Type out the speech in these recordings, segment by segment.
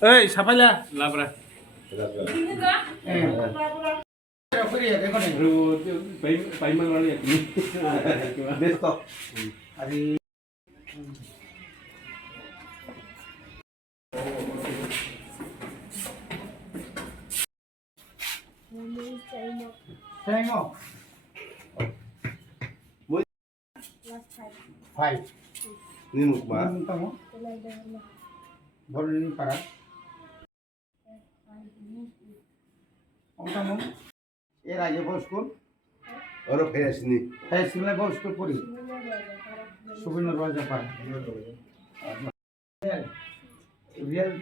Ê, sao phải là? Labra. Phải mang nó liền. Biết không? Sengo. Mới Phải. ni một bả. Tongmo. Boleh para. Tongmo. Era je bosku. Orang fresh ni. Hai simla bosku puri. Subino roja pa. Real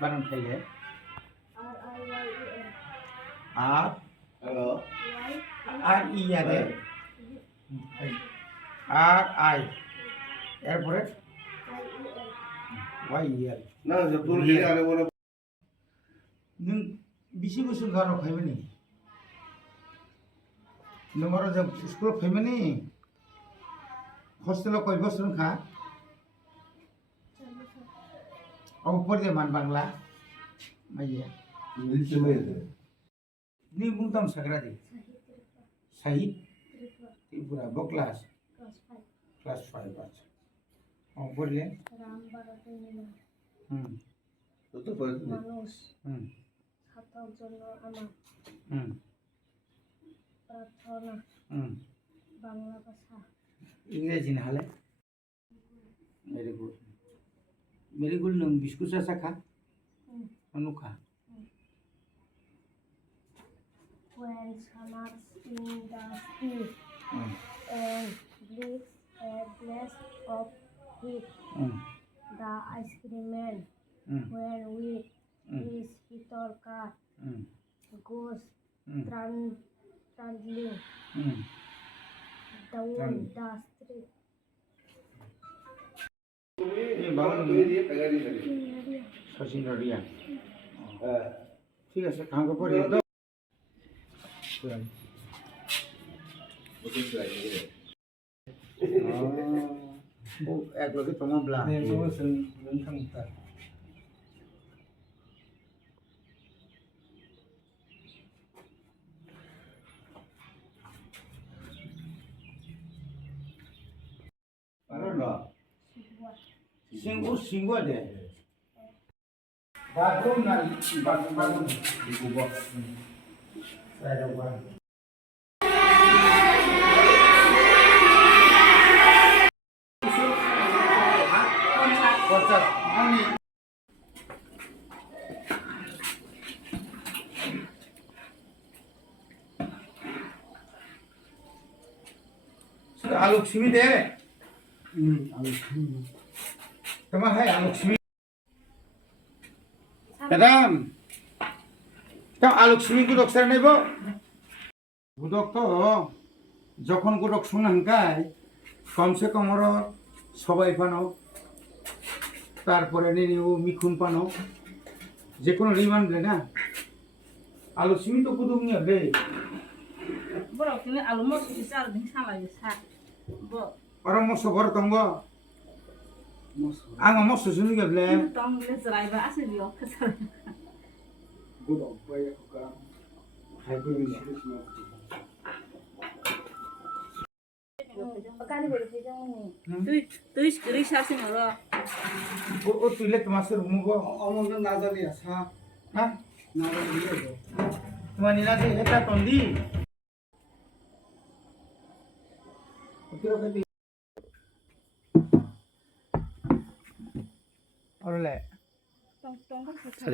banan khaye. R Hello. R E ya de. R I. Airport. Y E L. Na jepun ni ada orang. नों बिसि बोसोर गाराव फैमानि नोंमारा जों स्कुलाव फैमानि हस्टेलाव कय बोसोर खा अब पढ़े मान बांला माइया Ini semua itu. नी बुंताम सग्रादि साहिद त्रिपुरा बो क्लास 5 अच्छा अब पढ़ले Itu pada tu. হাতৰ জন্য আমাৰ প্ৰাৰ্থনা বাংলা ভাষা इंग्रजी नाले मेरी गुल नों बिस्कुट सा खा Anukha when summers in the sea and bricks a glass of heat the ice cream man when we is hitorka goes trundling down the street. Ini bangun tu dia pegang di sini. Sachin रिया ठीक है काम को पढ़े दो Betul sekali. वो एक लोग तमाम ब्ला Ini tu sentang tak. Mana? सिंगो दे बाथरूम ना bathroom Di kubur. saya dah Kocak, ani. Sudah aluk simi deh. Aluk simi. Teman hai aluk simi. Madam. Kau aluk simi ku dokter nih bo. Budok to, যখন গুডক শুনাঙ্কায় কমসে কম সবাই পানো তারপরে নিনিও মিখুন পানো যে কোনো remand দেয় না আলু সিমি তো কুদুম নিয়ে দে বড় তুমি আলু মস বিচার দিন সালাই সা ব আর মস বড় তঙ্গ আং মস শুনি গেলে তং লে জরাইবা আছে দিও খসা গুডক পাই কা হাইকো মিশিস না তুই রিক্সা আছে না ও তুইলে তোমার সে রুমু গো Omong tu nada dia sah. হ্যাঁ Nada dia tu. তোমার নিলা যে এটা তন্দি ওকে দি অরলে টং টং খসা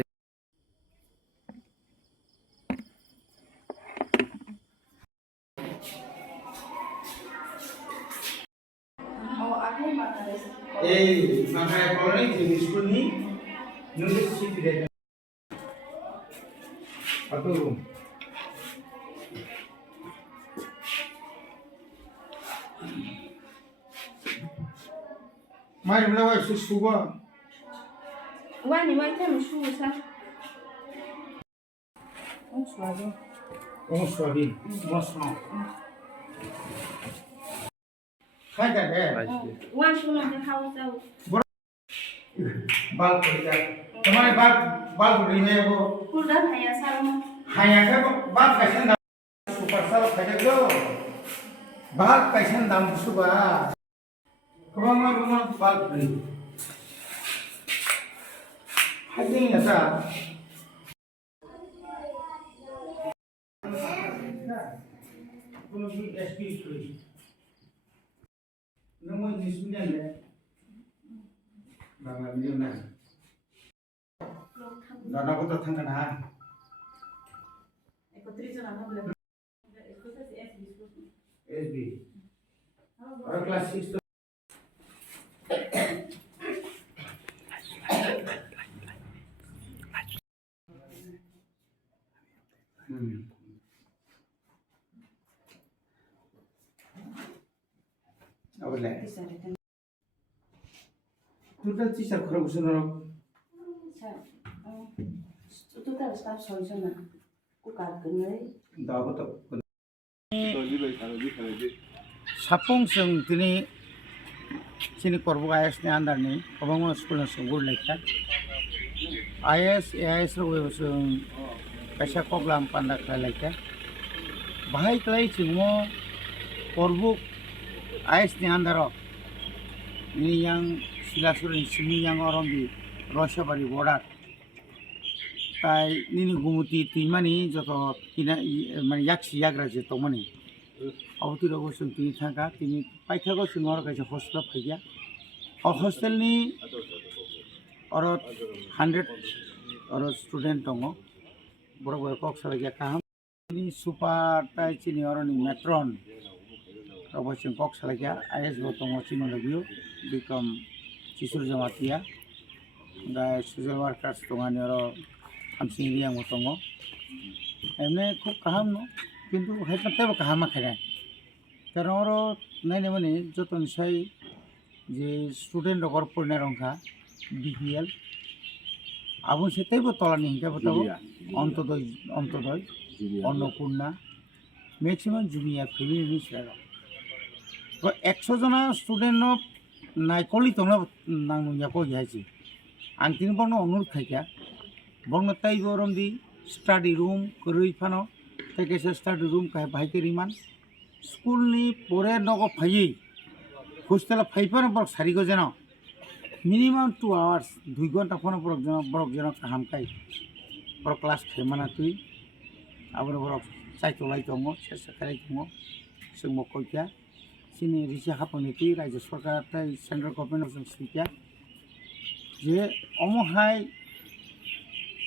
এই মাথায় পড়ে জিনিসগুলো নি নুলে শিখি দেয় কত রুম মাই বলে ওই সুবা ওয়ানি ওয়াই কেন শুসা ও সুয়াজো Soybean, snow. Khai cả đấy. One two long the house out. Bal kerja. Kemana bal beri ni aku? Kuda Hamya Charwma. Hanya ke bal kaisan dam super sal kerja tu. Bal kaisan dam super. Kemana bal beri? Hadi ni apa? Kalau di SP tu, nama Nisminya le, bangga dia mana? Dana kau tak tangkan ha? SB. Orang kelas 6 tu. Apa lagi? Tu dah teacher kerja usaha orang. Total staff solution na. Kukar kenai. Dah betul. Jadi Sapung sing tini sini korbo IS ni andar ni, abang sekolah sekolah lekar. IS lo sing kaisa koglam pandak lekar. Bahai kelai cuma korbo IS ni andar ni yang silasurin sini yang orang di Russia bari border. Tai nini gumuti timani joto kina mani yaksi yagra je tomani. Autu rago sung tini thangka tini paithago sung or kaisa hostel phaiya. Au hostel ni orot 100 orot student tongo. Borok borok kok salagya kaham ni super tai chini oroni matron. Abo sung kok salagya IS bo tongo chino lagyo become chisur jamatia. Ga social workers tongani oro Hamsing dia ngotongo, emne kok kaham no, kintu haikan teba kahama kaya. Karena orang naik ni mana, joton saya je student dokor purna rongka, BPL, abun saya teba tolan ni hingga betul, ontodoi, onopurna, maximum junior film ni saya. Kau 100 jana student no naik koli tu na nang nunya kau jahaji, angkin pun no onur kaya. Bangna tai borom di study room kurui pano teke se study room kahe bhai ke riman school ni pore nogo phai hostel phai pan borok sari go jeno minimum 2 hours 2 ghonta phone borok jeno kaham kai borok class khemana tui abor borok chai tolai tongo se khai tongo sungmo koikya sini risi haponi tui rajya sarkar tai central government of sikya je omo hai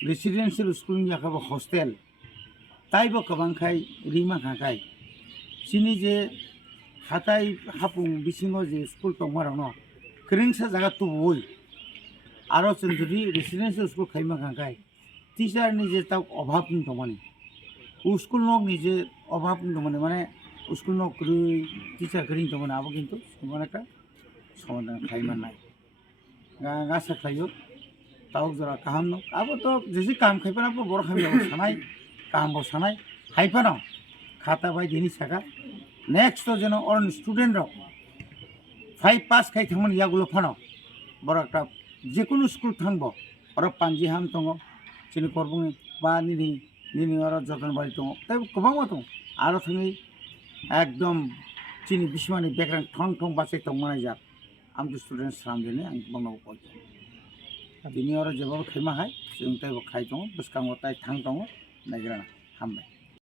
residential school ni akabo hostel taibo kabangkai rima khakai sini je hatai hapung bisingo je school tongmarano kringsa jaga tu boi aro chunduri residential school khaima khakai teacher ni je ta obhab ni tomani school nok ni je obhab ni tomani mane school nok krui teacher kring tomani abo kintu semana ka সমাধান খাইমান নাই গাছা খাইও তাও জরা কাহাম ন আবো তো যেসি কাম খাইপান আবো বড় খামি সানাই কাম বসানাই খাইপান খাতা বাই দিনি সাকা নেক্সট তো যেন অন স্টুডেন্ট 5 পাস খাই থামন ইয়াগুলো ফানো বড় একটা যে কোনো স্কুল থাকবো আর পাঞ্জি হাম দङ চিনি করবুনি বা নিনি নিনি আর যতন বাড়ি দङ তাই গোबां মতো আরো থাङै একদম চিনি বিসমানি ব্যাকগ্রাউন্ড ঠং ঠং বাসে দंमानाय जा आम स्टूडेंट सामने आं बंगाव बिनि और जेबाबो खैमा हाय जों ताइबो खाइ दङ बसकांगो ताइ थां दङ नायग्राना हामबाय।